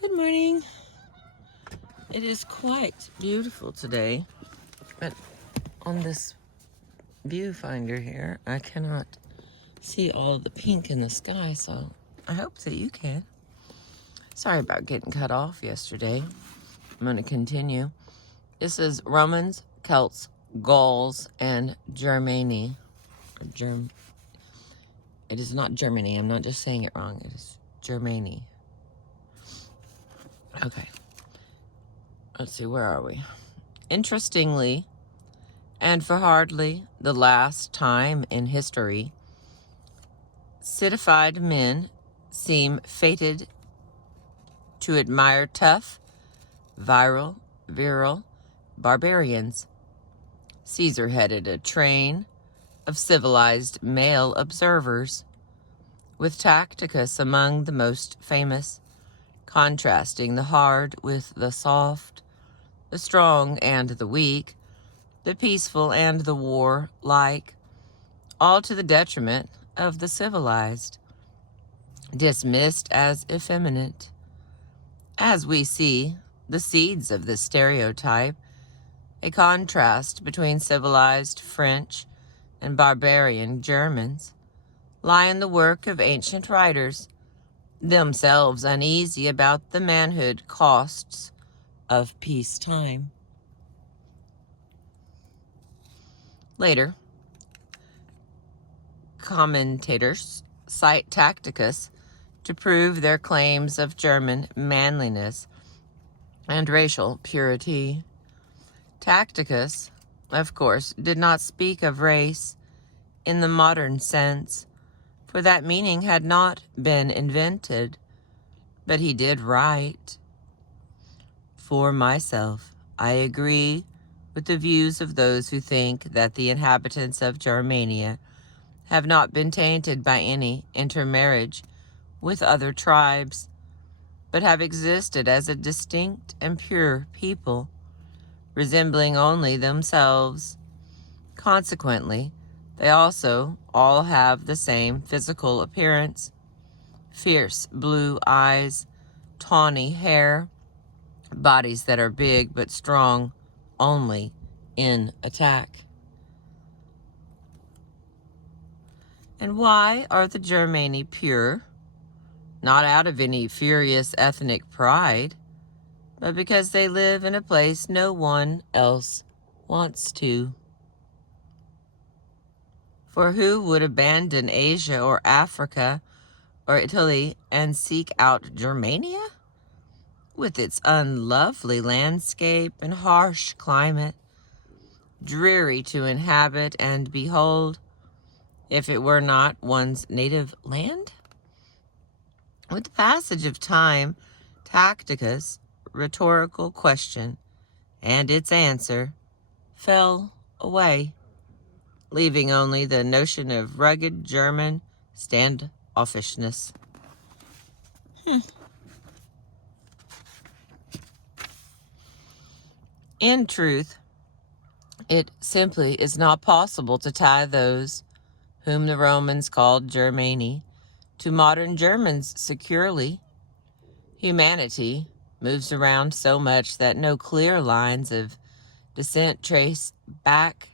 Good morning. It is quite beautiful today, but on this viewfinder here, I cannot see all the pink in the sky, so I hope that you can. Sorry about getting cut off yesterday. I'm going to continue. This is Romans, Celts, Gauls, and Germani. It is not Germany. I'm not just saying it wrong. It is Germani. Okay. Let's see, where are we? Interestingly, and for hardly the last time in history, citified men seem fated to admire tough, virile barbarians. Caesar headed a train of civilized male observers, with Tacticus among the most famous, contrasting the hard with the soft, the strong and the weak, the peaceful and the warlike, all to the detriment of the civilized, dismissed as effeminate. As we see, the seeds of this stereotype, a contrast between civilized French and barbarian Germans, lie in the work of ancient writers, themselves uneasy about the manhood costs of peacetime. Later, commentators cite Tacticus to prove their claims of German manliness and racial purity. Tacticus, of course, did not speak of race in the modern sense, for that meaning had not been invented, but he did write, "For myself, I agree with the views of those who think that the inhabitants of Germania have not been tainted by any intermarriage with other tribes, but have existed as a distinct and pure people, resembling only themselves. Consequently, they also all have the same physical appearance: fierce blue eyes, tawny hair, bodies that are big but strong only in attack." And why are the Germani pure? Not out of any furious ethnic pride, but because they live in a place no one else wants to. For who would abandon Asia or Africa or Italy and seek out Germania? With its unlovely landscape and harsh climate, dreary to inhabit and behold, if it were not one's native land? With the passage of time, Tacticus' rhetorical question and its answer fell away, leaving only the notion of rugged German standoffishness. In truth, it simply is not possible to tie those whom the Romans called Germani to modern Germans securely. Humanity moves around so much that no clear lines of descent trace back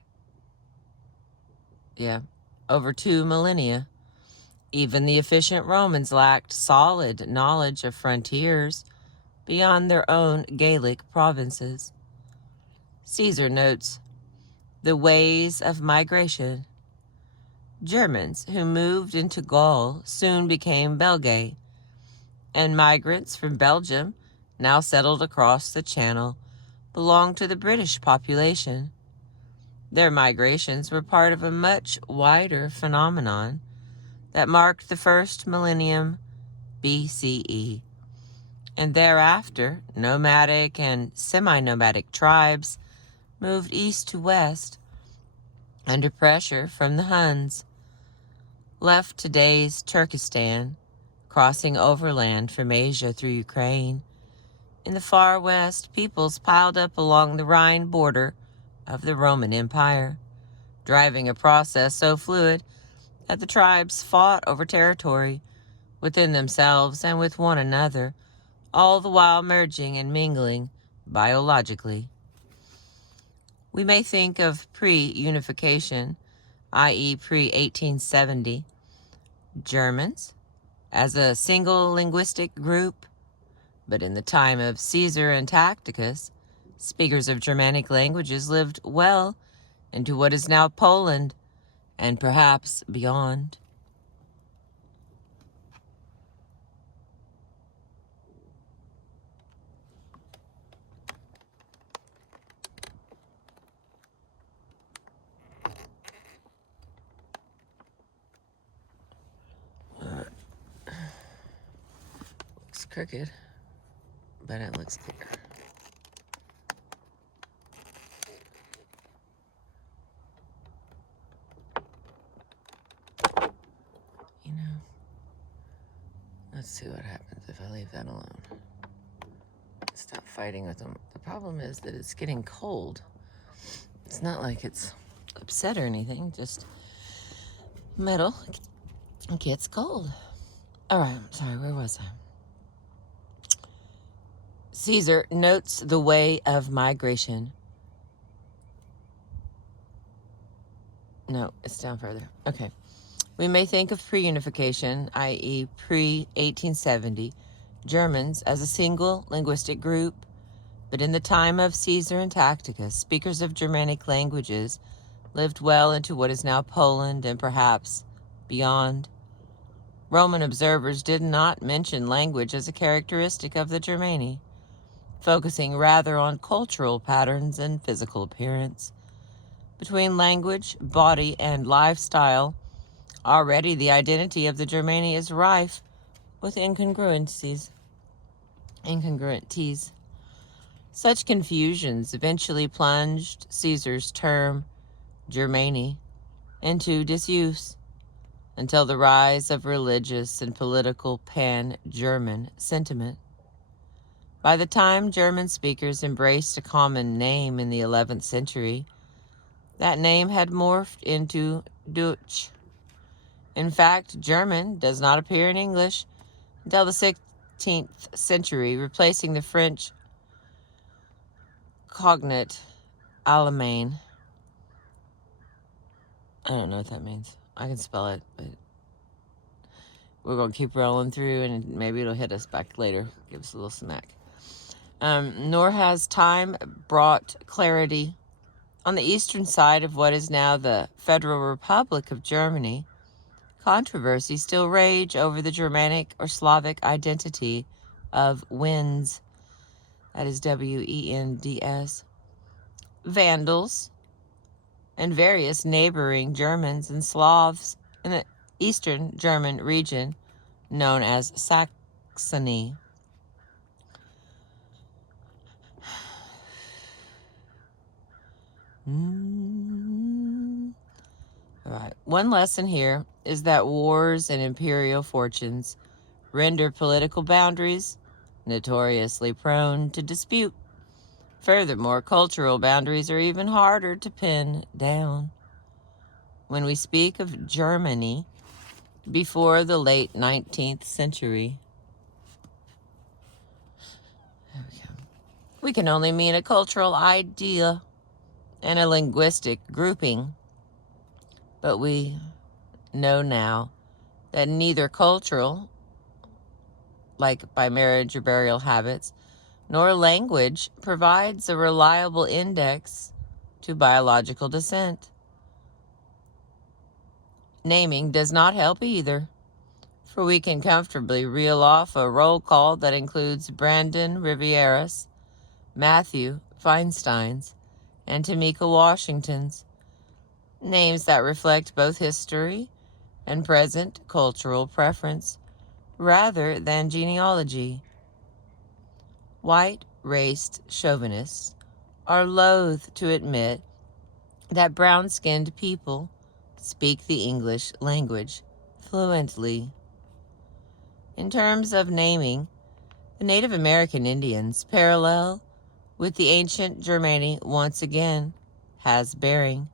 over 2 millennia. Even the efficient Romans lacked solid knowledge of frontiers beyond their own Gallic provinces. Caesar notes the ways of migration. Germans who moved into Gaul soon became Belgae, and migrants from Belgium, now settled across the Channel, belonged to the British population. Their migrations were part of a much wider phenomenon that marked the first millennium BCE, and thereafter nomadic and semi-nomadic tribes moved east to west under pressure from the Huns, left today's Turkestan, crossing overland from Asia through Ukraine. In the far west, peoples piled up along the Rhine border of the Roman Empire, driving a process so fluid that the tribes fought over territory within themselves and with one another all the while merging and mingling biologically. We may think of pre-unification, i.e. pre-1870, Germans as a single linguistic group, but in the time of Caesar and Tacitus, speakers of Germanic languages lived well into what is now Poland and perhaps beyond. Looks crooked, but it looks clear. You know, let's see what happens if I leave that alone. Stop fighting with them. The problem is that it's getting cold. It's not like it's upset or anything, just metal gets cold. All right, sorry, where was I? Caesar notes the way of migration. No, it's down further. Okay. We may think of pre-unification, i.e. pre-1870, Germans as a single linguistic group, but in the time of Caesar and Tacitus, speakers of Germanic languages lived well into what is now Poland and perhaps beyond. Roman observers did not mention language as a characteristic of the Germani, focusing rather on cultural patterns and physical appearance. Between language, body, and lifestyle, already the identity of the Germani is rife with incongruencies. Such confusions eventually plunged Caesar's term Germani into disuse until the rise of religious and political pan-German sentiment. By the time German speakers embraced a common name in the 11th century, that name had morphed into Deutsch. In fact, German does not appear in English until the 16th century, replacing the French cognate Allemagne. I don't know what that means. I can spell it, but we're going to keep rolling through and maybe it'll hit us back later. Give us a little smack. Nor has time brought clarity. On the eastern side of what is now the Federal Republic of Germany, controversies still rage over the Germanic or Slavic identity of Wends, that is Wends, Vandals, and various neighboring Germans and Slavs in the eastern German region known as Saxony. All right. One lesson here is that wars and imperial fortunes render political boundaries notoriously prone to dispute. Furthermore, cultural boundaries are even harder to pin down. When we speak of Germany before the late 19th century, we can only mean a cultural idea and a linguistic grouping. But we know now that neither cultural, like by marriage or burial habits, nor language provides a reliable index to biological descent. Naming does not help either, for we can comfortably reel off a roll call that includes Brandon Rivieras, Matthew Feinsteins, and Tamika Washingtons, names that reflect both history and present cultural preference rather than genealogy. White-raced chauvinists are loath to admit that brown-skinned people speak the English language fluently. In terms of naming, the Native American Indians parallel with the ancient Germani once again has bearing.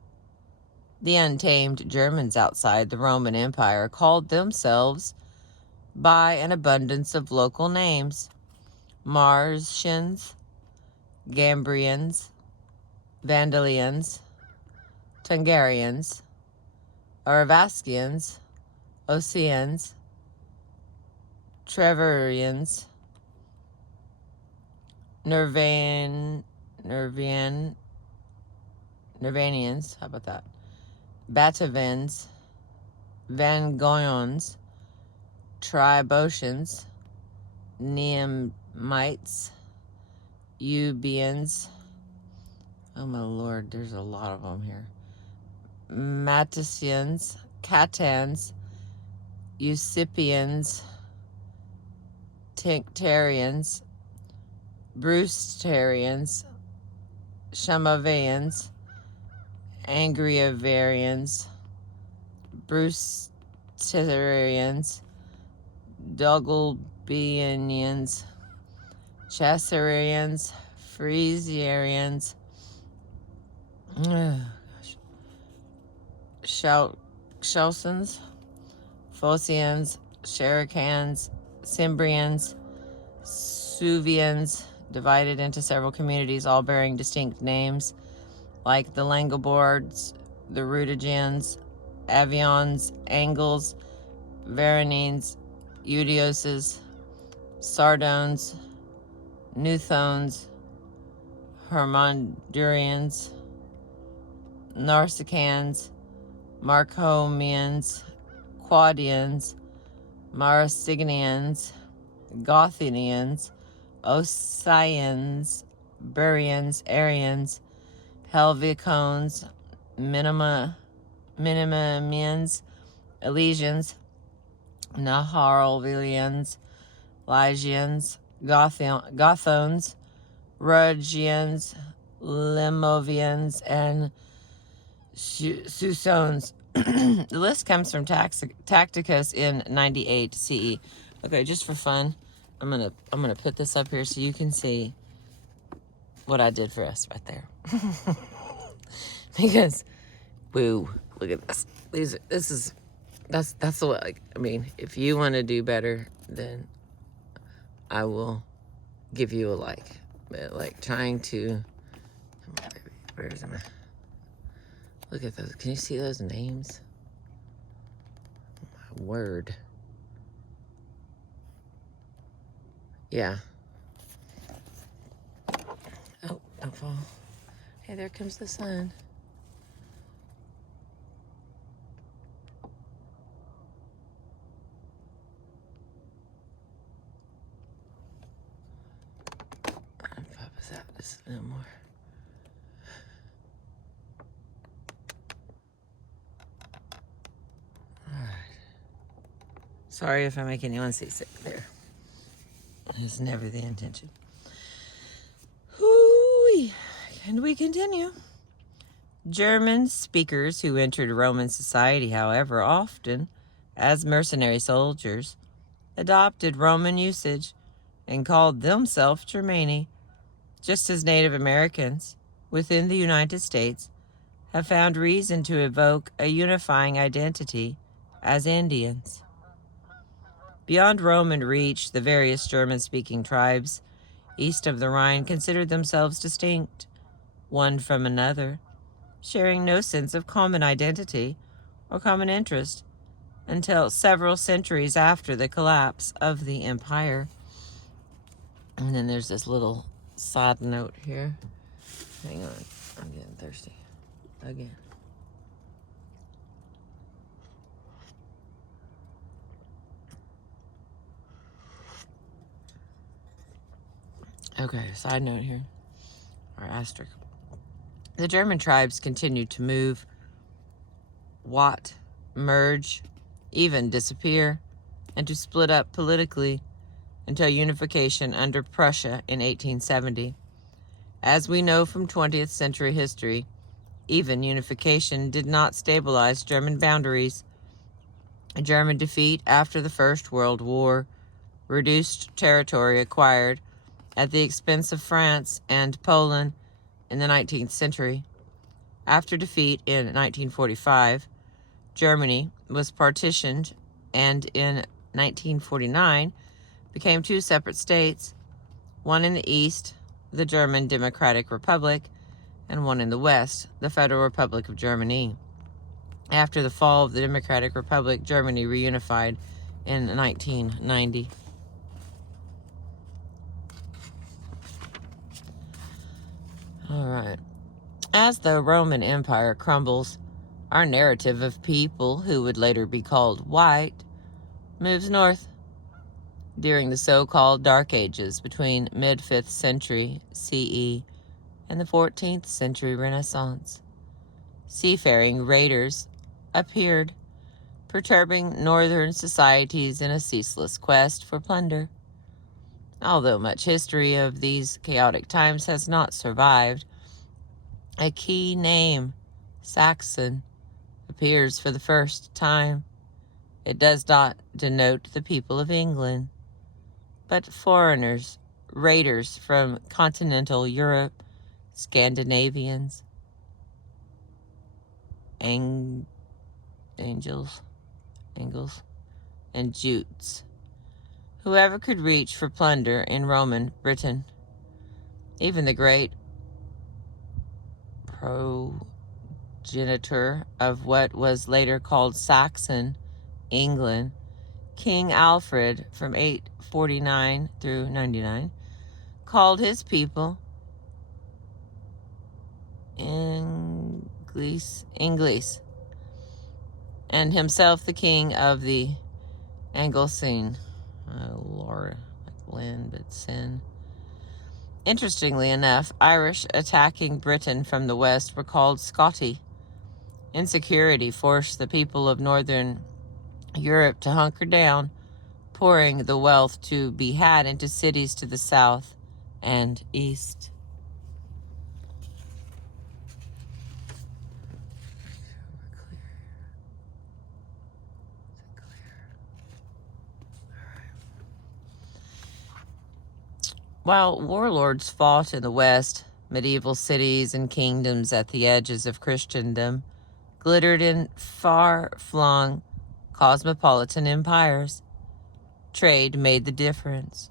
The untamed Germans outside the Roman Empire called themselves by an abundance of local names, Marsians, Gambrians, Vandalians, Tungarians, Aravaskians, Oseans, Treverians, Nervanians, how about that? Batavins, Vangoyons, Tribotians, Neamites, Eubians. Oh my lord, there's a lot of them here. Maticians, Catans, Eusipians, Tinctarians, Brewsterians, Shamavians, Angriavarians, Brewsterians, Dogulbianians, Chasarians, Frisiarians, Shelsons, Phocians, Shericans, Cimbrians, Suevians, divided into several communities, all bearing distinct names, like the Langobards, the Rudigens, Avions, Angles, Veronines, Eudioses, Sardones, Neuthones, Hermondurians, Narsicans, Marcomians, Quadians, Marsignians, Gothinians, Osians, Burians, Arians, Helvicones, Minimians, Elysians, Naharlvians, Lygians, Gothones, Rugians, Limovians, and Susones. The list comes from Tacticus in 98 CE. Okay, just for fun, I'm gonna put this up here so you can see what I did for us right there. Because, woo, look at this. That's the way. Like, I mean, if you want to do better, then I will give you a like. But like trying to, where is it? Look at those. Can you see those names? Oh, my word. Yeah. Oh, don't fall. Hey, there comes the sun. I'll pop us out just a little more. Sorry if I make anyone seasick there. It's never the intention. Hoo-wee. And we continue. German speakers who entered Roman society, however, often, as mercenary soldiers, adopted Roman usage and called themselves Germani, just as Native Americans within the United States have found reason to evoke a unifying identity as Indians. Beyond Roman reach, the various German-speaking tribes east of the Rhine considered themselves distinct, one from another, sharing no sense of common identity or common interest until several centuries after the collapse of the empire. And then there's this little side note here. Hang on, I'm getting thirsty again. Okay, side note here, or asterisk. The German tribes continued to move, merge, even disappear, and to split up politically until unification under Prussia in 1870. As we know from 20th century history, even unification did not stabilize German boundaries. A German defeat after the First World War reduced territory acquired at the expense of France and Poland in the 19th century. After defeat in 1945, Germany was partitioned and in 1949 became two separate states, one in the east, the German Democratic Republic, and one in the west, the Federal Republic of Germany. After the fall of the Democratic Republic, Germany reunified in 1990. All right. As the Roman Empire crumbles, our narrative of people who would later be called white moves north. During the so-called Dark Ages between mid-5th century CE and the 14th century Renaissance, seafaring raiders appeared, perturbing northern societies in a ceaseless quest for plunder. Although much history of these chaotic times has not survived, a key name, Saxon, appears for the first time. It does not denote the people of England, but foreigners, raiders from continental Europe, Scandinavians, Angles, and Jutes, whoever could reach for plunder in Roman Britain. Even the great progenitor of what was later called Saxon England, King Alfred from 849 through 99, called his people Ingles, and himself the king of the Anglesey. Oh Lord, like Lynn, but sin. Interestingly enough, Irish attacking Britain from the west were called Scotti. Insecurity forced the people of northern Europe to hunker down, pouring the wealth to be had into cities to the south and east. While warlords fought in the west, medieval cities and kingdoms at the edges of Christendom glittered in far-flung cosmopolitan empires. Trade made the difference.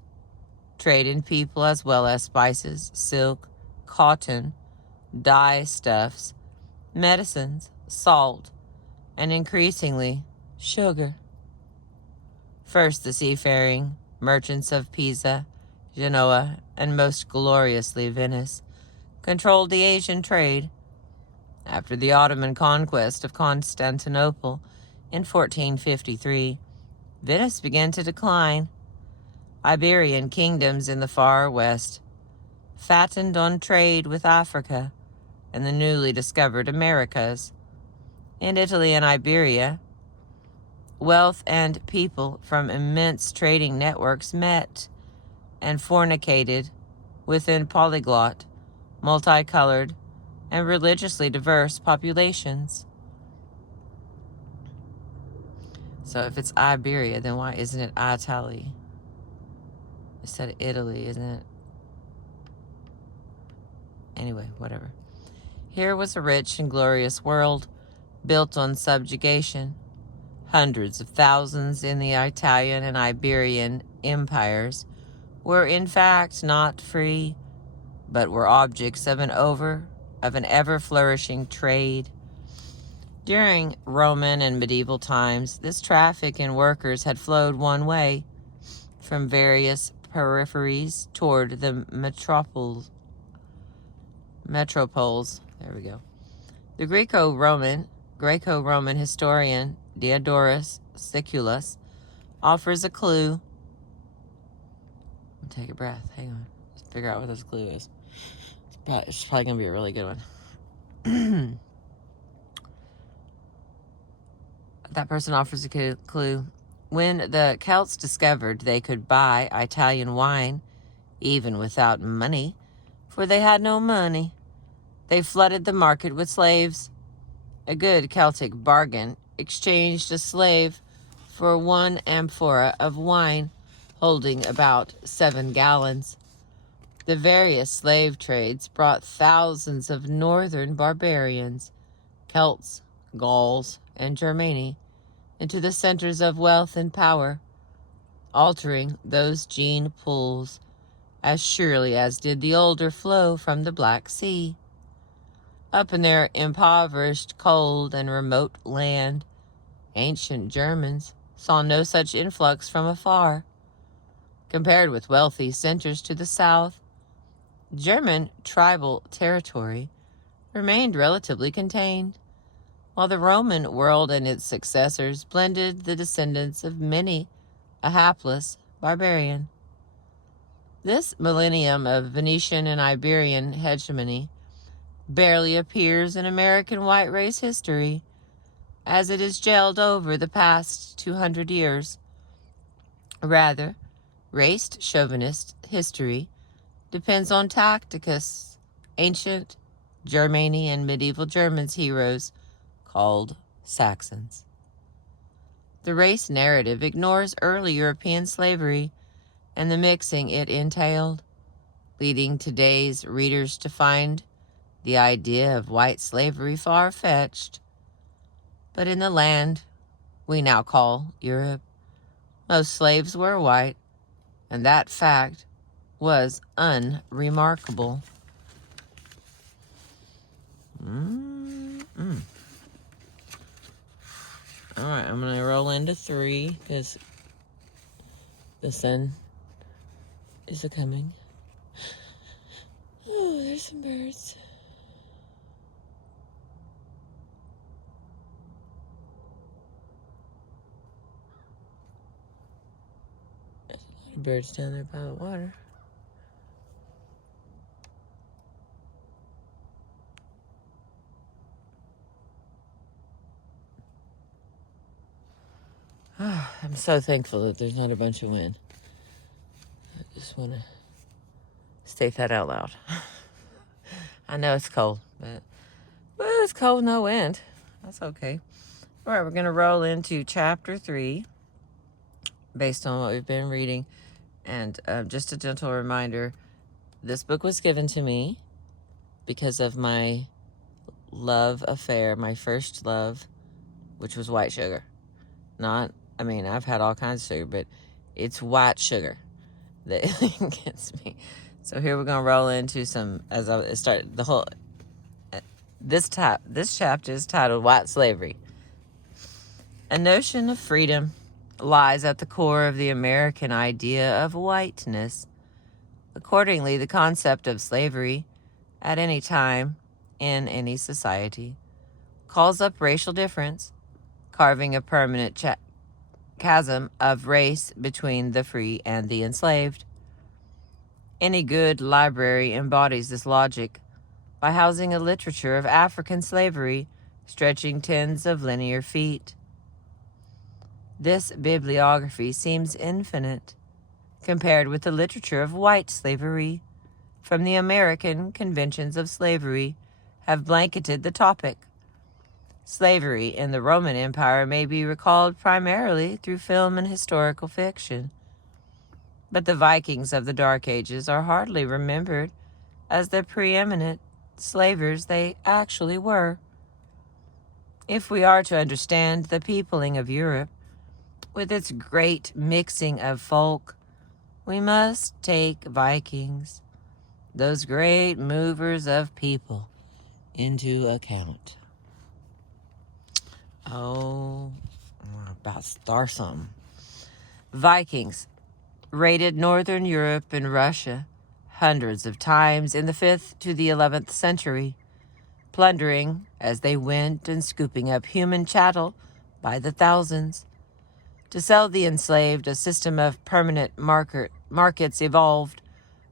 Trade in people as well as spices, silk, cotton, dye stuffs, medicines, salt, and increasingly sugar. First, the seafaring merchants of Pisa, Genoa, and most gloriously Venice controlled the Asian trade. After the Ottoman conquest of Constantinople in 1453, Venice began to decline. Iberian kingdoms in the far west fattened on trade with Africa and the newly discovered Americas. In Italy and Iberia, wealth and people from immense trading networks met and fornicated within polyglot, multicolored, and religiously diverse populations. So if it's Iberia, then why isn't it Italy? Instead of Italy, isn't it? Anyway, whatever. Here was a rich and glorious world built on subjugation. Hundreds of thousands in the Italian and Iberian empires were in fact not free, but were objects of an ever-flourishing trade. During Roman and medieval times, this traffic in workers had flowed one way, from various peripheries toward the metropoles. There we go. The Greco-Roman historian Diodorus Siculus offers a clue. Take a breath. Hang on. Let's figure out what this clue is. It's probably going to be a really good one. That person offers a clue. When the Celts discovered they could buy Italian wine, even without money, for they had no money, they flooded the market with slaves. A good Celtic bargain exchanged a slave for 1 amphora of wine, holding about 7 gallons. The various slave trades brought thousands of northern barbarians, Celts, Gauls, and Germani, into the centers of wealth and power, altering those gene pools as surely as did the older flow from the Black Sea. Up in their impoverished, cold, and remote land, ancient Germans saw no such influx from afar. Compared with wealthy centers to the south, German tribal territory remained relatively contained, while the Roman world and its successors blended the descendants of many a hapless barbarian. This millennium of Venetian and Iberian hegemony barely appears in American white race history, as it is gelled over the past 200 years. Rather, race chauvinist history depends on Tacticus, ancient Germani and medieval Germans' heroes called Saxons. The race narrative ignores early European slavery and the mixing it entailed, leading today's readers to find the idea of white slavery far-fetched. But in the land we now call Europe, most slaves were white, and that fact was unremarkable. All right, I'm going to roll into 3 because the sun is a-coming. Oh, there's some birds. There's a lot of birds down there by the water. I'm so thankful that there's not a bunch of wind. I just want to state that out loud. I know it's cold, but it's cold, no wind. That's okay. All right, we're going to roll into chapter 3 based on what we've been reading. And just a gentle reminder, this book was given to me because of my love affair, my first love, which was white sugar. I've had all kinds of sugar, but it's white sugar that gets me. So here we're going to roll into some, as I start the whole, this chapter is titled White Slavery. A notion of freedom lies at the core of the American idea of whiteness. Accordingly, the concept of slavery at any time in any society calls up racial difference, carving a permanent chasm of race between the free and the enslaved. Any good library embodies this logic by housing a literature of African slavery stretching tens of linear feet. This bibliography seems infinite compared with the literature of white slavery, from the American conventions of slavery have blanketed the topic. Slavery in the Roman Empire may be recalled primarily through film and historical fiction, but the Vikings of the Dark Ages are hardly remembered as the preeminent slavers they actually were. If we are to understand the peopling of Europe, with its great mixing of folk, we must take Vikings, those great movers of people, into account. Oh, I'm about to start something. Vikings raided northern Europe and Russia hundreds of times in the 5th to the 11th century, plundering as they went and scooping up human chattel by the thousands. To sell the enslaved, a system of permanent markets evolved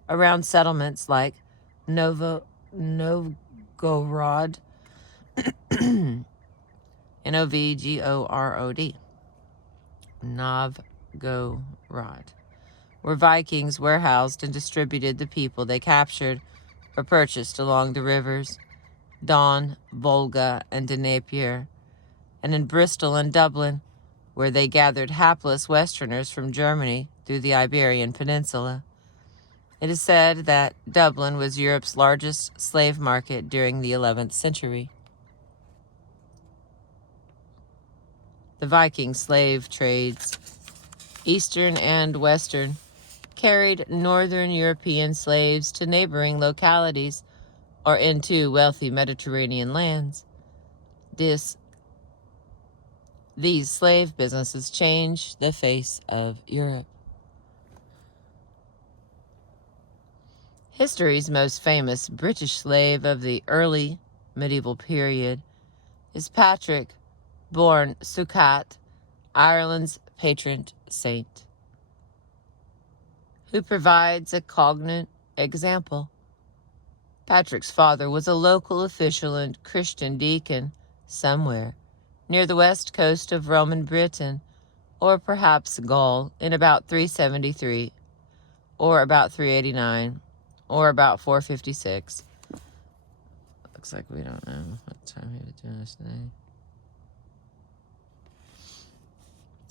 around settlements like Novgorod, Novgorod, Novgorod, where Vikings warehoused and distributed the people they captured or purchased along the rivers Don, Volga, and Dnieper, and in Bristol and Dublin, where they gathered hapless Westerners from Germany through the Iberian Peninsula. It is said that Dublin was Europe's largest slave market during the 11th century. The Viking slave trades, Eastern and Western, carried northern European slaves to neighboring localities or into wealthy Mediterranean lands. These slave businesses changed the face of Europe. History's most famous British slave of the early medieval period is Patrick, born Succat, Ireland's patron saint, who provides a cognate example. Patrick's father was a local official and Christian deacon somewhere near the west coast of Roman Britain, or perhaps Gaul, in about 373, or about 389, or about 456. Looks like we don't know what time he was doing this today.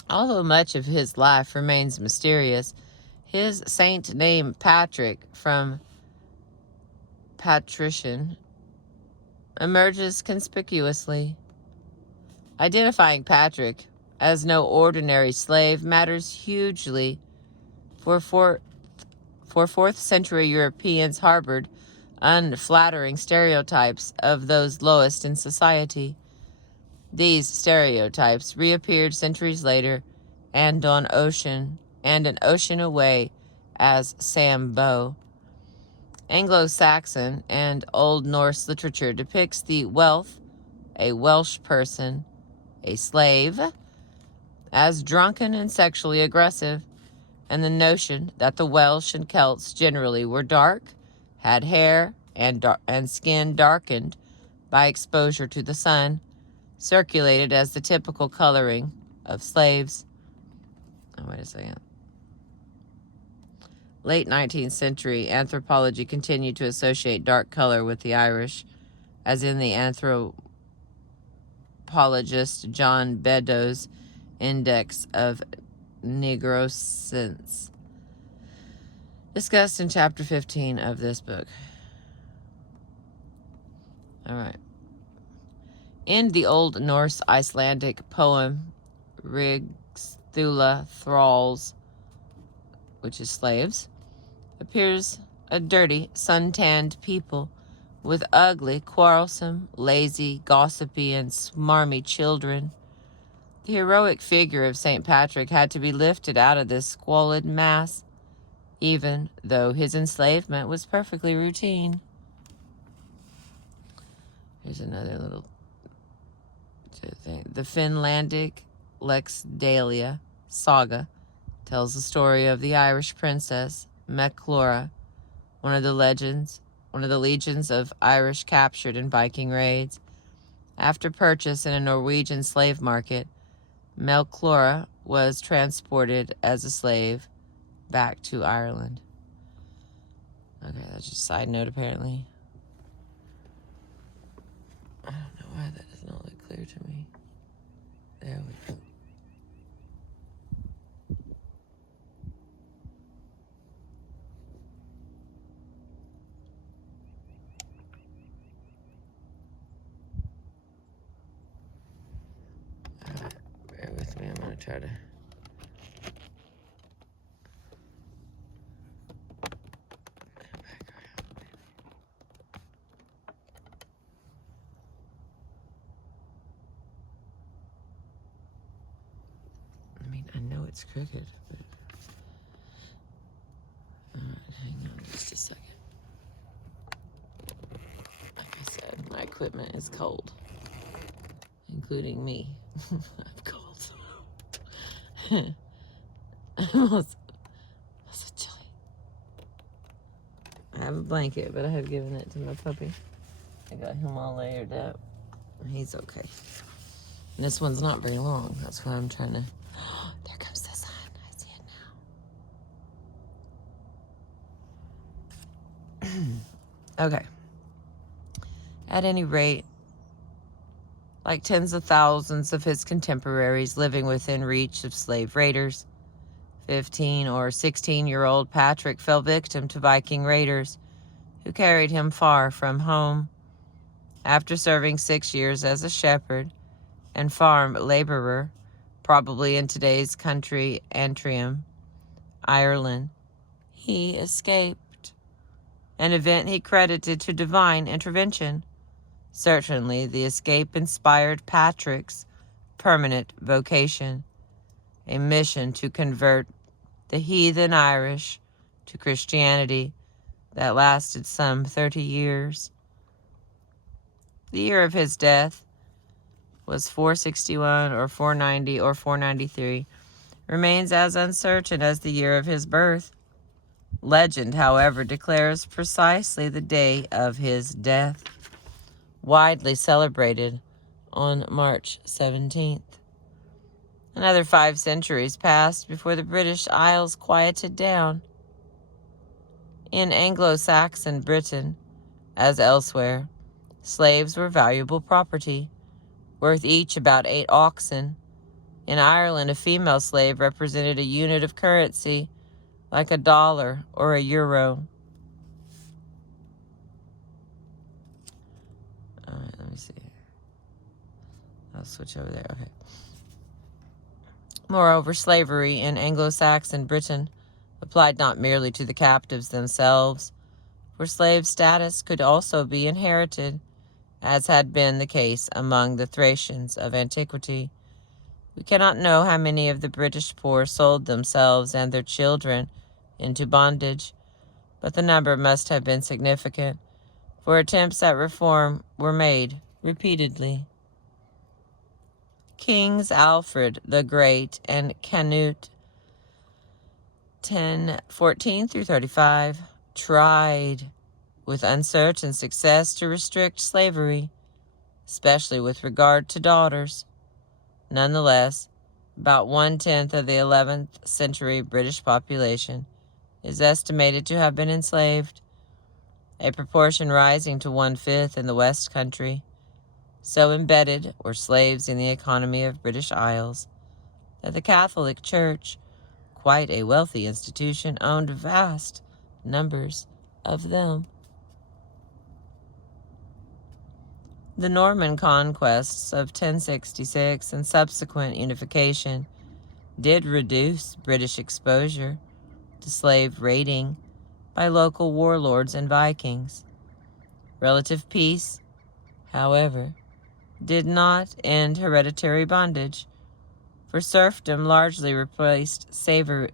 Although much of his life remains mysterious, his saint name Patrick, from patrician, emerges conspicuously. Identifying Patrick as no ordinary slave matters hugely, for 4th century Europeans harbored unflattering stereotypes of those lowest in society. These stereotypes reappeared centuries later and an ocean away as Sam Bow. Anglo-Saxon and Old Norse literature depicts the a Welsh person, a slave, as drunken and sexually aggressive, and the notion that the Welsh and Celts generally were dark, had hair and skin darkened by exposure to the sun, circulated as the typical coloring of slaves. Oh, wait a second. Late 19th century anthropology continued to associate dark color with the Irish, as in the anthropologist John Beddoes' Index of Negroscence, discussed in chapter 15 of this book. All right. In the Old Norse Icelandic poem Rigthula Thralls, which is slaves, appears a dirty, sun-tanned people with ugly, quarrelsome, lazy, gossipy, and smarmy children. The heroic figure of St. Patrick had to be lifted out of this squalid mass, even though his enslavement was perfectly routine. Here's another little thing. The Finlandic Lexdalia saga tells the story of the Irish princess Maclora, one of the legions of Irish captured in Viking raids. After purchase in a Norwegian slave market, Maclora was transported as a slave back to Ireland. Okay, that's just a side note apparently. I don't know why that does not look clear to me. There we go. Bear with me, I'm going to try to... It's crooked, but hang on just a second. Like I said, my equipment is cold, including me. I'm cold. It's chilly. I have a blanket, but I have given it to my puppy. I got him all layered up. He's okay. And this one's not very long. That's why I'm trying to... There comes the sun. I see it now. Okay. At any rate, like tens of thousands of his contemporaries living within reach of slave raiders, 15 or 16-year-old Patrick fell victim to Viking raiders who carried him far from home. After serving 6 years as a shepherd and farm laborer, probably in today's country Antrim, Ireland, he escaped, an event he credited to divine intervention. Certainly, the escape inspired Patrick's permanent vocation, a mission to convert the heathen Irish to Christianity that lasted some 30 years. The year of his death was 461 or 490 or 493, remains as uncertain as the year of his birth. Legend, however, declares precisely the day of his death, widely celebrated on March 17th. Another 5 centuries passed before the British Isles quieted down. In Anglo-Saxon Britain, as elsewhere, slaves were valuable property, worth each about 8 oxen. In Ireland, a female slave represented a unit of currency, like $1 or €1. All right, let me see. I'll switch over there. Okay. Moreover, slavery in Anglo-Saxon Britain applied not merely to the captives themselves, for slave status could also be inherited, as had been the case among the Thracians of antiquity. We cannot know how many of the British poor sold themselves and their children into bondage, but the number must have been significant, for attempts at reform were made repeatedly. Kings Alfred the Great and Canute, 1014 through 35, tried with uncertain success to restrict slavery, especially with regard to daughters. Nonetheless, about 1/10 of the 11th century British population is estimated to have been enslaved, a proportion rising to 1/5 in the West Country. So embedded were slaves in the economy of British Isles that the Catholic Church, quite a wealthy institution, owned vast numbers of them. The Norman conquests of 1066 and subsequent unification did reduce British exposure to slave raiding by local warlords and Vikings. Relative peace, however, did not end hereditary bondage, for serfdom largely replaced slavery,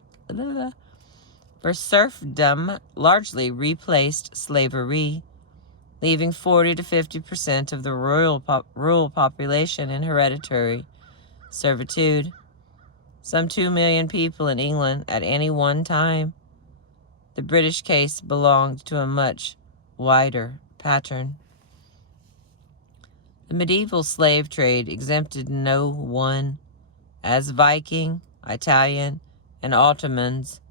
leaving 40 to 50% of the rural population in hereditary servitude. Some 2 million people in England at any one time. The British case belonged to a much wider pattern. The medieval slave trade exempted no one. As Viking, Italian, and Ottomans,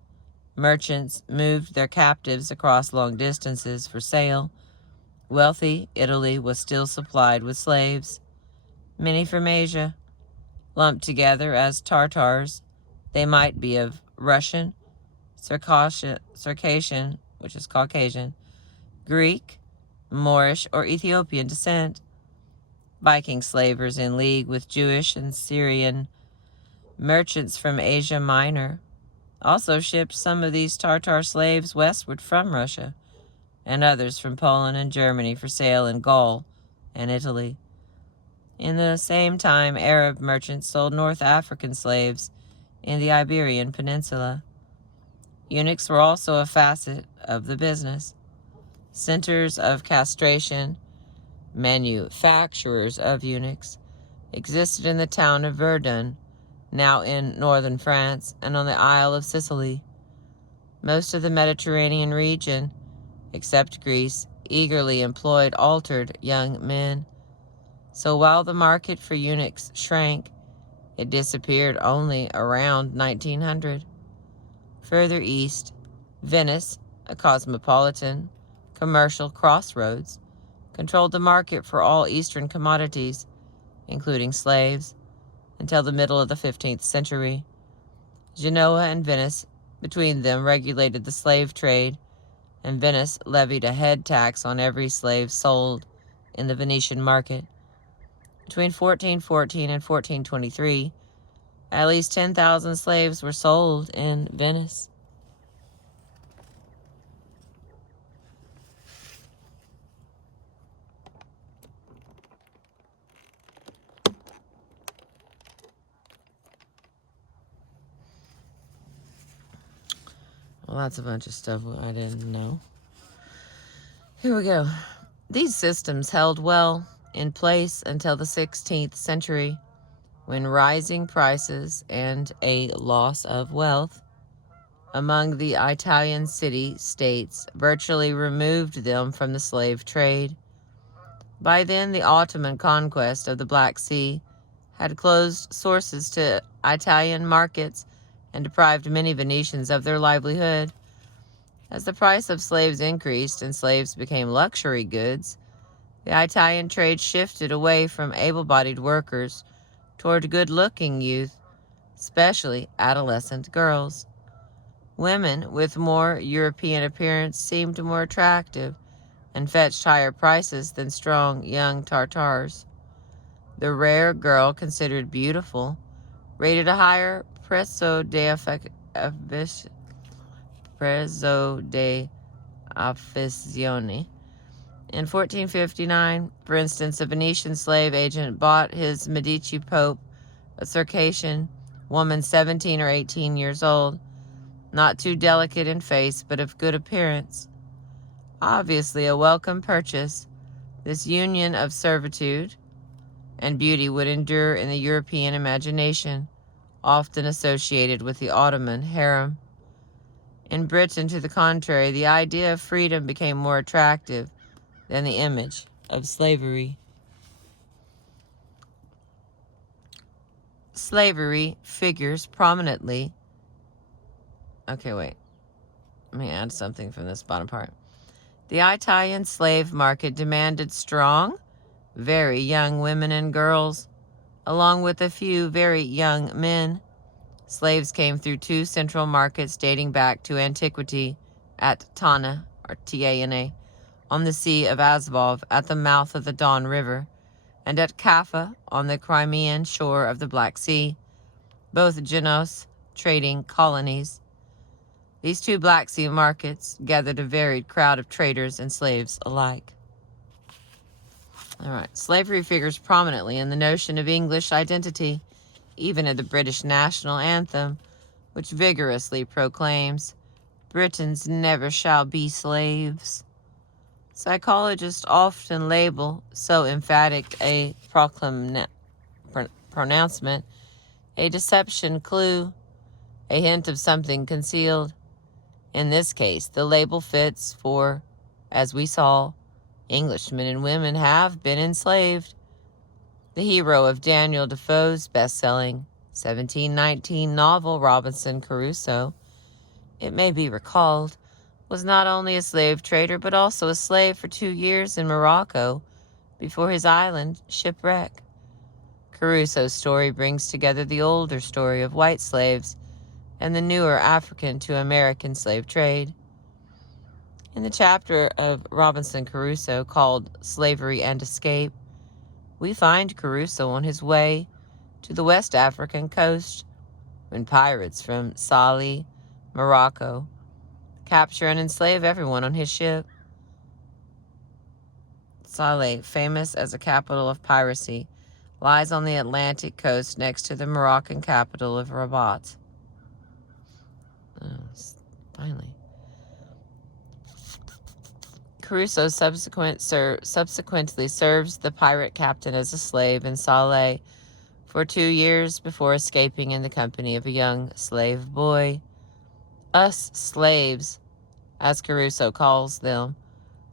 merchants moved their captives across long distances for sale. Wealthy Italy was still supplied with slaves, many from Asia. Lumped together as Tartars, they might be of Russian, Circassian, which is Caucasian, Greek, Moorish, or Ethiopian descent. Viking slavers in league with Jewish and Syrian merchants from Asia Minor also shipped some of these Tartar slaves westward from Russia, and others from Poland and Germany for sale in Gaul and Italy. In the same time, Arab merchants sold North African slaves in the Iberian Peninsula. Eunuchs were also a facet of the business. Centers of castration, manufacturers of eunuchs, existed in the town of Verdun, now in northern France, and on the Isle of Sicily. Most of the Mediterranean region, except Greece, eagerly employed altered young men. So while the market for eunuchs shrank, it disappeared only around 1900. Further east, Venice, a cosmopolitan, commercial crossroads, controlled the market for all Eastern commodities, including slaves, until the middle of the 15th century. Genoa and Venice, between them, regulated the slave trade, and Venice levied a head tax on every slave sold in the Venetian market. Between 1414 and 1423, at least 10,000 slaves were sold in Venice. Well, that's a bunch of stuff I didn't know. Here we go. These systems held well in place until the 16th century, when rising prices and a loss of wealth among the Italian city-states virtually removed them from the slave trade. By then, the Ottoman conquest of the Black Sea had closed sources to Italian markets and deprived many Venetians of their livelihood. As the price of slaves increased and slaves became luxury goods, the Italian trade shifted away from able-bodied workers toward good-looking youth, especially adolescent girls. Women with more European appearance seemed more attractive and fetched higher prices than strong young Tartars. The rare girl considered beautiful rated a higher prezzo de affisione. In 1459, for instance, a Venetian slave agent bought his Medici Pope, a Circassian woman 17 or 18 years old, not too delicate in face, but of good appearance. Obviously a welcome purchase, this union of servitude and beauty would endure in the European imagination, often associated with the Ottoman harem. In Britain, to the contrary, the idea of freedom became more attractive than the image of slavery. Slavery figures prominently. Okay, wait. Let me add something from this bottom part. The Italian slave market demanded strong, very young women and girls, along with a few very young men. Slaves came through two central markets dating back to antiquity at Tana, or Tana, on the Sea of Azov at the mouth of the Don River, and at Kaffa on the Crimean shore of the Black Sea, both Genos trading colonies. These two Black Sea markets gathered a varied crowd of traders and slaves alike. All right, slavery figures prominently in the notion of English identity, even in the British national anthem, which vigorously proclaims, "Britons never shall be slaves." Psychologists often label so emphatic a pronouncement a deception clue, a hint of something concealed. In this case, the label fits, for, as we saw, Englishmen and women have been enslaved. The hero of Daniel Defoe's best-selling 1719 novel Robinson Crusoe, it may be recalled, was not only a slave trader but also a slave for 2 years in Morocco before his island shipwreck. Crusoe's story brings together the older story of white slaves and the newer African to American slave trade. In the chapter of Robinson Crusoe called Slavery and Escape, we find Crusoe on his way to the West African coast when pirates from Salé, Morocco, capture and enslave everyone on his ship. Salé, famous as a capital of piracy, lies on the Atlantic coast next to the Moroccan capital of Rabat. Finally. Crusoe subsequently serves the pirate captain as a slave in Salé for 2 years before escaping in the company of a young slave boy. Us slaves, as Crusoe calls them,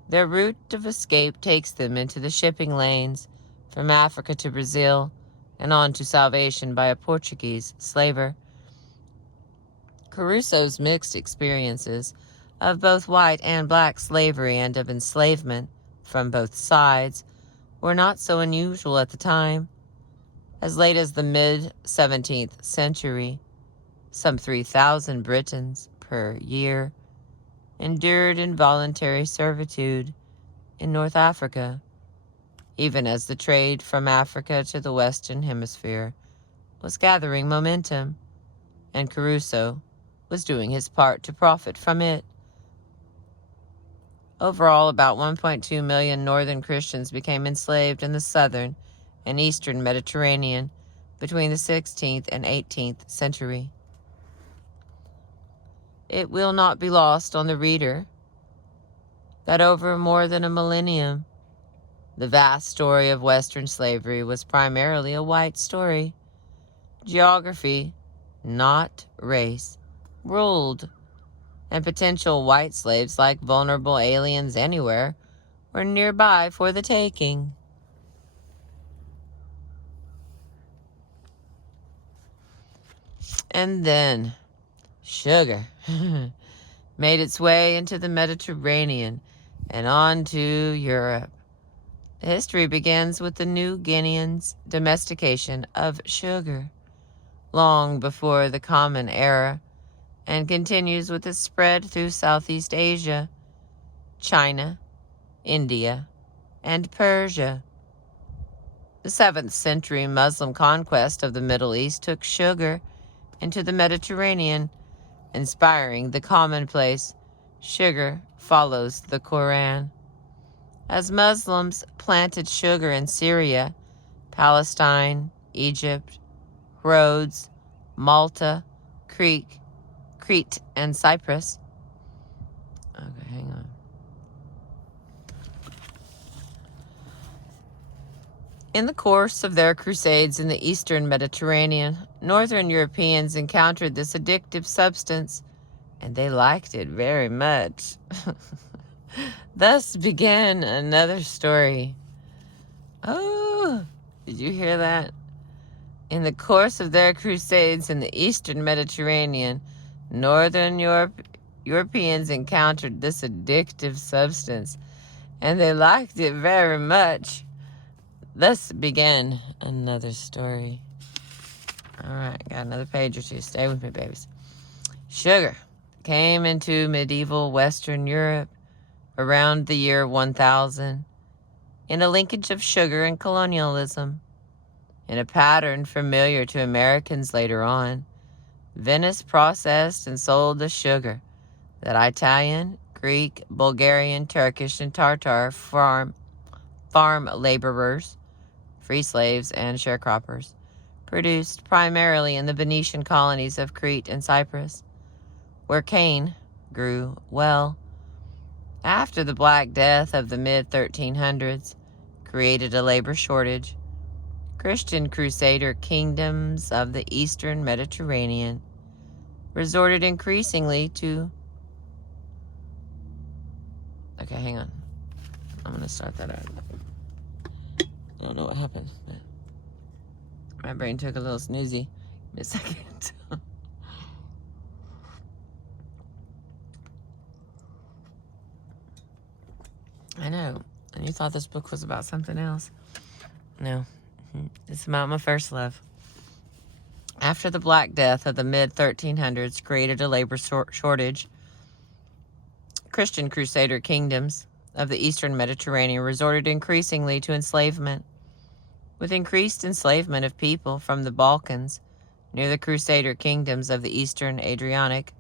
their route of escape takes them into the shipping lanes from Africa to Brazil and on to salvation by a Portuguese slaver. Crusoe's mixed experiences of both white and black slavery and of enslavement from both sides were not so unusual at the time. As late as the mid-17th century, some 3,000 Britons per year endured involuntary servitude in North Africa, even as the trade from Africa to the Western Hemisphere was gathering momentum, and Crusoe was doing his part to profit from it. Overall, about 1.2 million northern Christians became enslaved in the southern and eastern Mediterranean between the 16th and 18th century. it will not be lost on the reader that over more than a millennium, the vast story of Western slavery was primarily a white story. Geography, not race, ruled, and potential white slaves, like vulnerable aliens anywhere, were nearby for the taking. And then, sugar made its way into the Mediterranean and on to Europe. History begins with the New Guineans' domestication of sugar, long before the Common Era, and continues with its spread through Southeast Asia, China, India, and Persia. The 7th century Muslim conquest of the Middle East took sugar into the Mediterranean, inspiring the commonplace, "Sugar follows the Quran." As Muslims planted sugar in Syria, Palestine, Egypt, Rhodes, Malta, Crete, and Cyprus. Okay, hang on. In the course of their crusades in the eastern Mediterranean, northern Europeans encountered this addictive substance, and they liked it very much. Thus began another story. Oh, did you hear that? In the course of their crusades in the eastern Mediterranean, northern Europeans encountered this addictive substance, and they liked it very much. Thus began another story. All right, got another page or two. Stay with me, babies. Sugar came into medieval Western Europe around the year 1000 in a linkage of sugar and colonialism. In a pattern familiar to Americans later on, Venice processed and sold the sugar that Italian, Greek, Bulgarian, Turkish, and Tartar farm laborers, free slaves, and sharecroppers produced primarily in the Venetian colonies of Crete and Cyprus, where cane grew well. After the Black Death of the mid-1300s created a labor shortage, Christian crusader kingdoms of the eastern Mediterranean resorted increasingly to... Okay, hang on. I'm going to start that out. I don't know what happened. My brain took a little snoozy. Give me a second. I know. And you thought this book was about something else. No. It's about my first love. After the Black Death of the mid-1300s created a labor shortage, Christian crusader kingdoms of the eastern Mediterranean resorted increasingly to enslavement. With increased enslavement of people from the Balkans near the crusader kingdoms of the eastern Adriatic,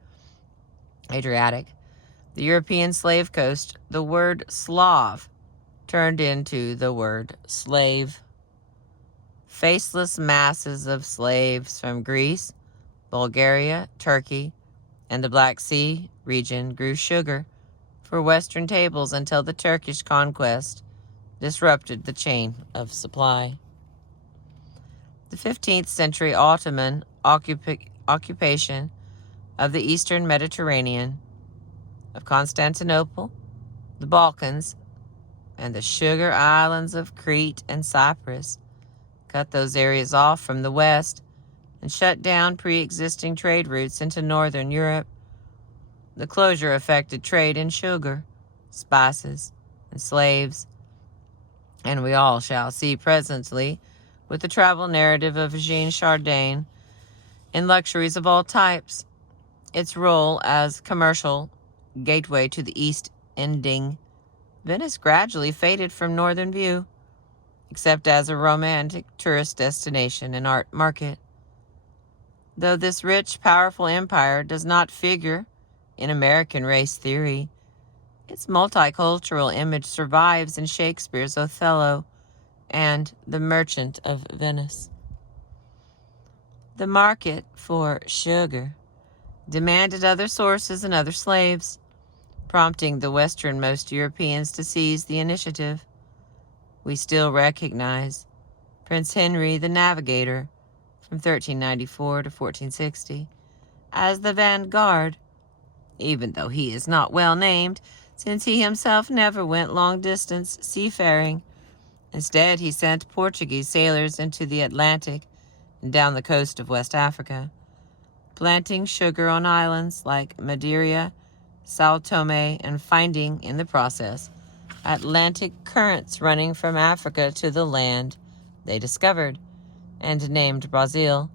the European slave coast, the word Slav turned into the word slave. Faceless masses of slaves from Greece, Bulgaria, Turkey, and the Black Sea region grew sugar for Western tables until the Turkish conquest disrupted the chain of supply. The 15th century Ottoman occupation of the eastern Mediterranean, of Constantinople, the Balkans, and the sugar islands of Crete and Cyprus cut those areas off from the west and shut down pre-existing trade routes into northern Europe. The closure affected trade in sugar, spices, and slaves, and we all shall see presently with the travel narrative of Jean Chardin in Luxuries of All Types, its role as commercial gateway to the East ending. Venice gradually faded from northern view, except as a romantic tourist destination and art market. Though this rich, powerful empire does not figure in American race theory, its multicultural image survives in Shakespeare's Othello and The Merchant of Venice. The market for sugar demanded other sources and other slaves, prompting the westernmost Europeans to seize the initiative. We still recognize Prince Henry the Navigator from 1394 to 1460 as the vanguard, even though he is not well named, since he himself never went long-distance seafaring. Instead, he sent Portuguese sailors into the Atlantic and down the coast of West Africa, planting sugar on islands like Madeira, Sao Tome, and finding, in the process, Atlantic currents running from Africa to the land they discovered and named Brazil.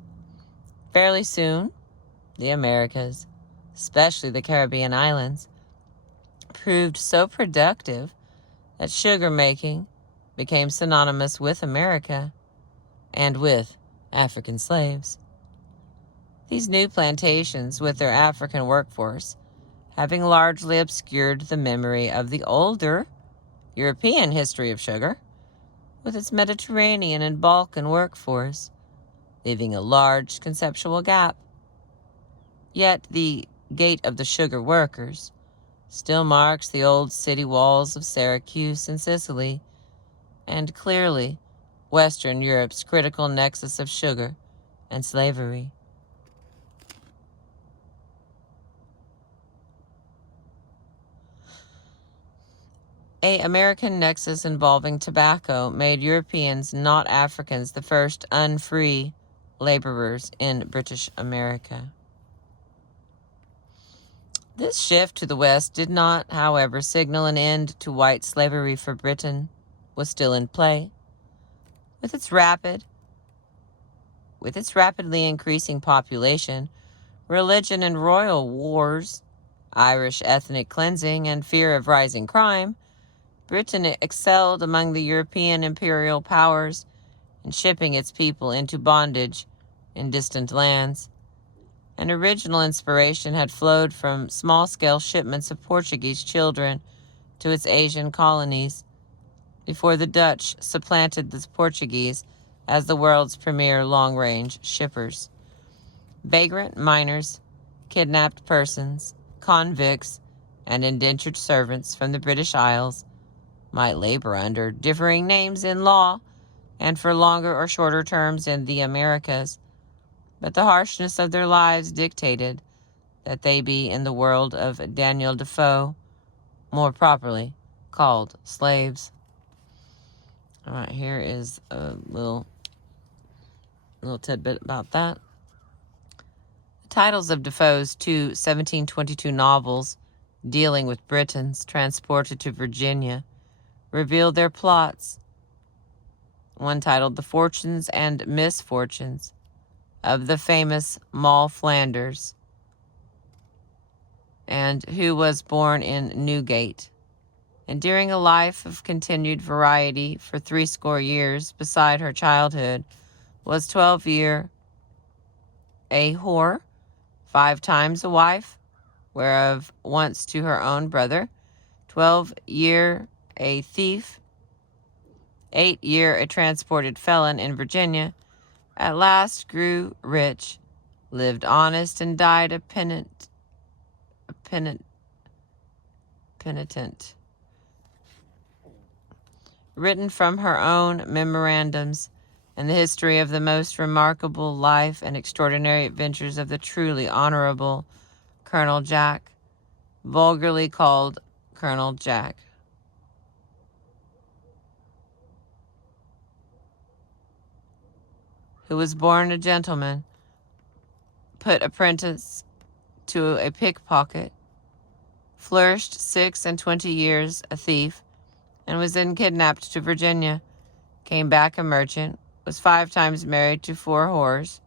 Fairly soon, the Americas, especially the Caribbean islands, proved so productive that sugar making became synonymous with America and with African slaves. These new plantations, with their African workforce, having largely obscured the memory of the older European history of sugar, with its Mediterranean and Balkan workforce, leaving a large conceptual gap. Yet the Gate of the Sugar Workers still marks the old city walls of Syracuse and Sicily, and clearly Western Europe's critical nexus of sugar and slavery. An American nexus involving tobacco made Europeans, not Africans, the first unfree laborers in British America. This shift to the West did not, however, signal an end to white slavery, for Britain was still in play. With its rapidly increasing population, religion and royal wars, Irish ethnic cleansing, and fear of rising crime, Britain excelled among the European imperial powers in shipping its people into bondage in distant lands. An original inspiration had flowed from small-scale shipments of Portuguese children to its Asian colonies before the Dutch supplanted the Portuguese as the world's premier long-range shippers. Vagrant miners, kidnapped persons, convicts, and indentured servants from the British Isles might labor under differing names in law and for longer or shorter terms in the Americas, but the harshness of their lives dictated that they be in the world of Daniel Defoe, more properly called slaves. All right, here is a little tidbit about that. The titles of Defoe's two 1722 novels dealing with Britons transported to Virginia revealed their plots. One titled The Fortunes and Misfortunes of the famous Moll Flanders, and who was born in Newgate, and during a life of continued variety for 70 years beside her childhood, was 12-year a whore, 5 times a wife, whereof once to her own brother, 12-year a thief, 8-year a transported felon in Virginia, at last grew rich, lived honest, and died a penitent. Written from her own memorandums, and the history of the most remarkable life and extraordinary adventures of the truly honorable Colonel Jack, vulgarly called Colonel Jack. Who was born a gentleman, put apprentice to a pickpocket, flourished 26 years a thief, and was then kidnapped to Virginia, came back a merchant, was 5 times married to 4 whores,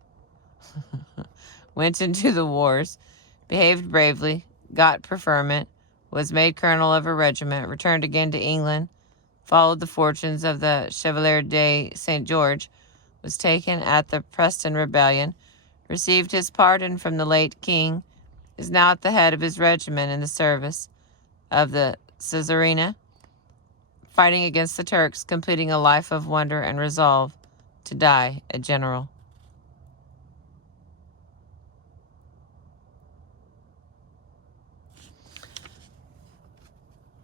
went into the wars, behaved bravely, got preferment, was made colonel of a regiment, returned again to England, followed the fortunes of the Chevalier de St. George, was taken at the Preston Rebellion, received his pardon from the late king, is now at the head of his regiment in the service of the Caesarina, fighting against the Turks, completing a life of wonder and resolve to die a general.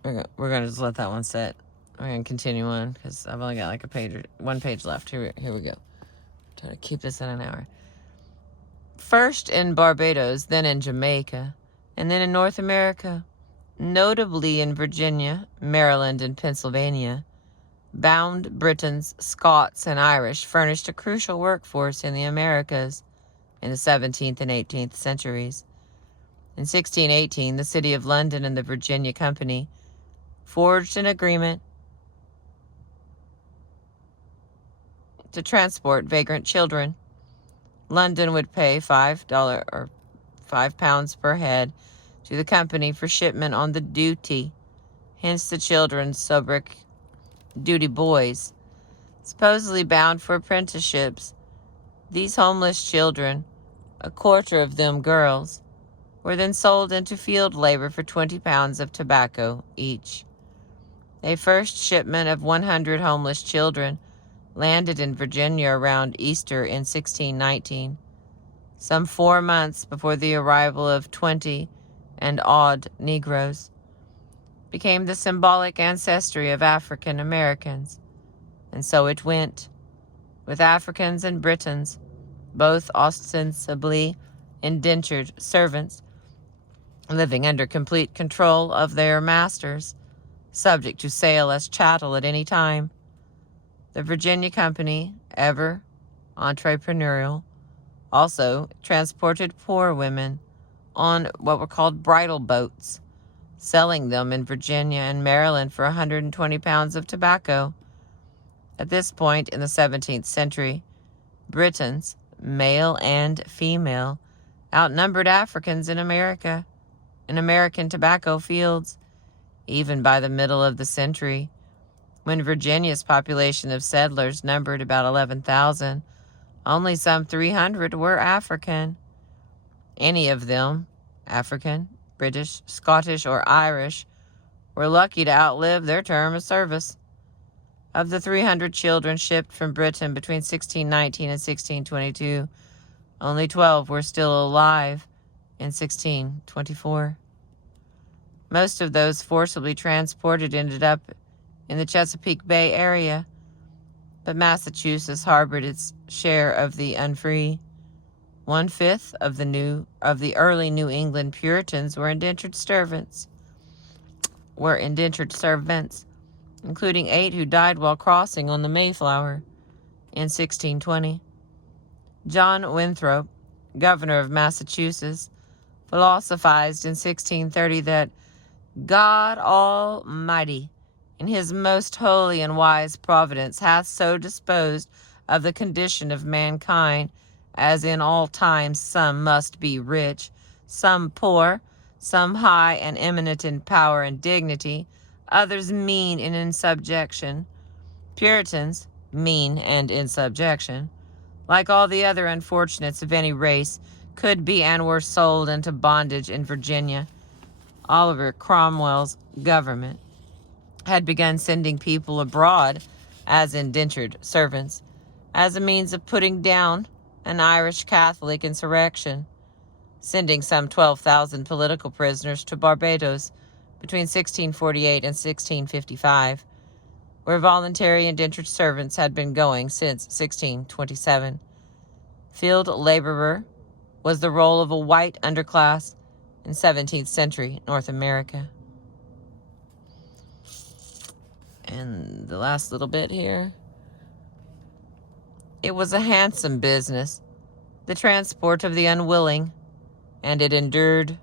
we're gonna just let that one sit. We're gonna continue on because I've only got like one page left. Here we go. Try to keep this in an hour. First in Barbados, then in Jamaica, and then in North America, notably in Virginia, Maryland, and Pennsylvania, bound Britons, Scots, and Irish furnished a crucial workforce in the Americas in the 17th and 18th centuries. In 1618, the City of London and the Virginia Company forged an agreement to transport vagrant children. London would pay $5 or £5 per head to the company for shipment on the duty, hence the children's sobriquet duty boys. Supposedly bound for apprenticeships, these homeless children, a quarter of them girls, were then sold into field labor for 20 pounds of tobacco each. A first shipment of 100 homeless children landed in Virginia around Easter in 1619, some 4 months before the arrival of 20 and odd Negroes, became the symbolic ancestry of African Americans. And so it went, with Africans and Britons, both ostensibly indentured servants, living under complete control of their masters, subject to sale as chattel at any time. The Virginia Company, ever entrepreneurial, also transported poor women on what were called bridal boats, selling them in Virginia and Maryland for 120 pounds of tobacco. At this point in the 17th century, Britons, male and female, outnumbered Africans in American tobacco fields. Even by the middle of the century, when Virginia's population of settlers numbered about 11,000, only some 300 were African. Any of them, African, British, Scottish, or Irish, were lucky to outlive their term of service. Of the 300 children shipped from Britain between 1619 and 1622, only 12 were still alive in 1624. Most of those forcibly transported ended up in the Chesapeake Bay area, but Massachusetts harbored its share of the unfree. 1/5 of the early New England Puritans were indentured servants, including 8 who died while crossing on the Mayflower in 1620. John Winthrop, governor of Massachusetts, philosophized in 1630 that God Almighty, in his most holy and wise providence, hath so disposed of the condition of mankind, as in all times some must be rich, some poor, some high and eminent in power and dignity, others mean and in subjection. Puritans, mean and in subjection, like all the other unfortunates of any race, could be and were sold into bondage in Virginia. Oliver Cromwell's government had begun sending people abroad as indentured servants, as a means of putting down an Irish Catholic insurrection, sending some 12,000 political prisoners to Barbados between 1648 and 1655, where voluntary indentured servants had been going since 1627. Field laborer was the role of a white underclass in 17th century North America. And the last little bit here. It was a handsome business, the transport of the unwilling, and it endured.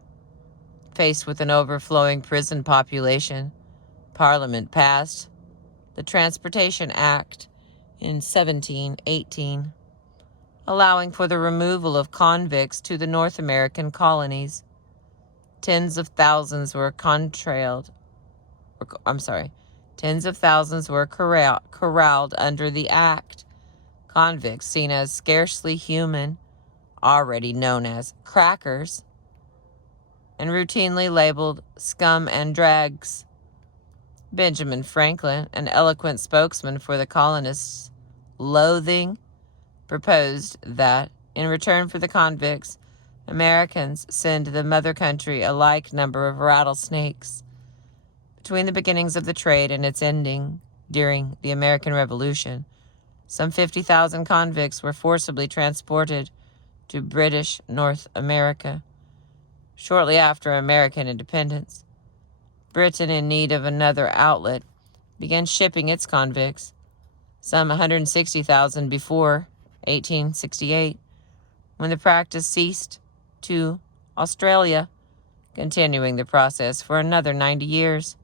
Faced with an overflowing prison population, Parliament passed the Transportation Act in 1718, allowing for the removal of convicts to the North American colonies. Tens of thousands were corralled under the act. Convicts seen as scarcely human, already known as crackers, and routinely labeled scum and dregs. Benjamin Franklin, an eloquent spokesman for the colonists' loathing, proposed that, in return for the convicts, Americans send to the mother country a like number of rattlesnakes. Between the beginnings of the trade and its ending during the American Revolution, some 50,000 convicts were forcibly transported to British North America. Shortly after American independence, Britain, in need of another outlet, began shipping its convicts, some 160,000 before 1868, when the practice ceased, to Australia, continuing the process for another 90 years.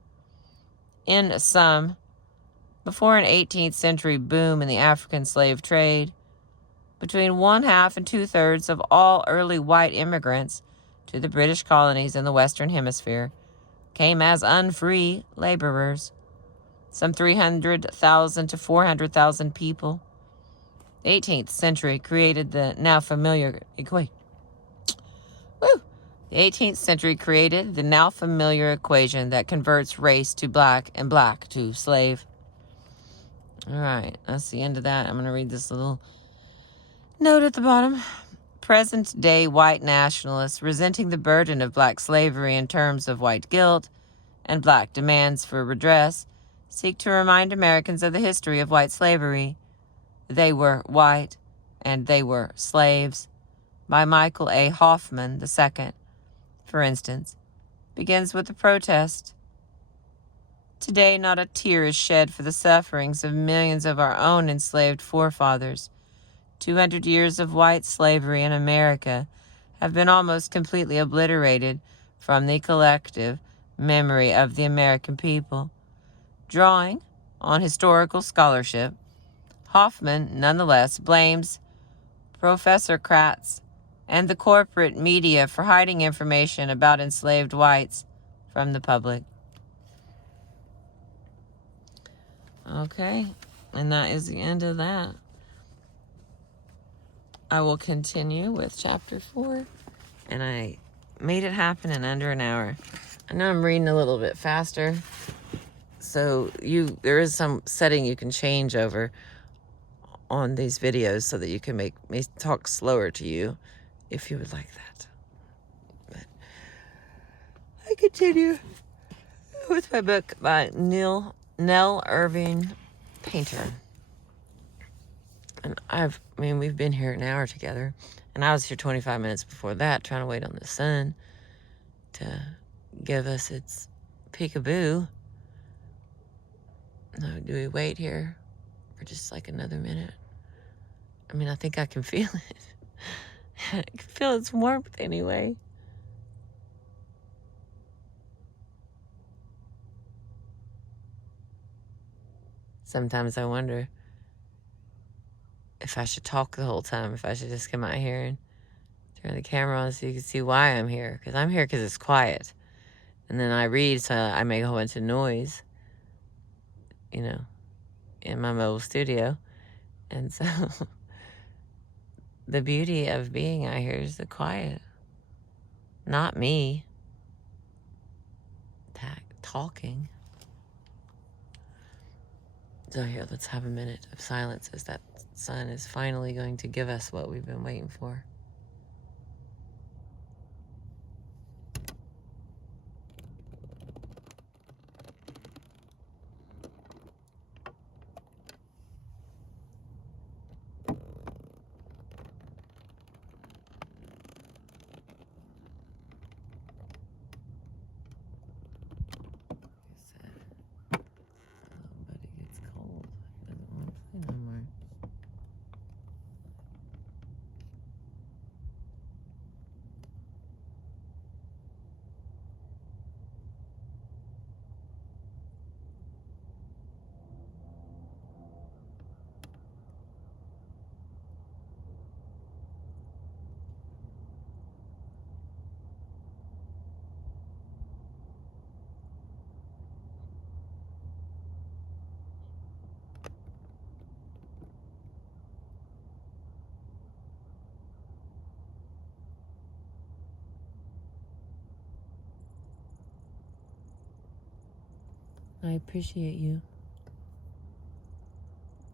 In sum, before an 18th century boom in the African slave trade, between 1/2 and 2/3 of all early white immigrants to the British colonies in the Western Hemisphere came as unfree laborers, some 300,000 to 400,000 people. The 18th century created the now familiar equation. The 18th century created the now familiar equation that converts race to black and black to slave. All right, that's the end of that. I'm going to read this little note at the bottom. Present-day white nationalists, resenting the burden of black slavery in terms of white guilt and black demands for redress, seek to remind Americans of the history of white slavery. They were white, and they were slaves. By Michael A. Hoffman II, for instance, begins with the protest. Today, not a tear is shed for the sufferings of millions of our own enslaved forefathers. 200 years of white slavery in America have been almost completely obliterated from the collective memory of the American people. Drawing on historical scholarship, Hoffman nonetheless blames Professor Kratz and the corporate media for hiding information about enslaved whites from the public. Okay, and that is the end of that. I will continue with chapter 4, and I made it happen in under an hour. I know I'm reading a little bit faster, so there is some setting you can change over on these videos so that you can make me talk slower to you if you would like that. But I continue with my book by Nell Irving Painter. And we've been here an hour together, and I was here 25 minutes before that trying to wait on the sun to give us its peekaboo. No, do we wait here for just like another minute? I mean, I think I can feel it. I can feel its warmth anyway. Sometimes I wonder if I should talk the whole time, if I should just come out here and turn the camera on so you can see why I'm here. Because I'm here because it's quiet. And then I read, so I make a whole bunch of noise, in my mobile studio. And so the beauty of being out here is the quiet. Not me talking. So here, let's have a minute of silence as that sun is finally going to give us what we've been waiting for. I appreciate you.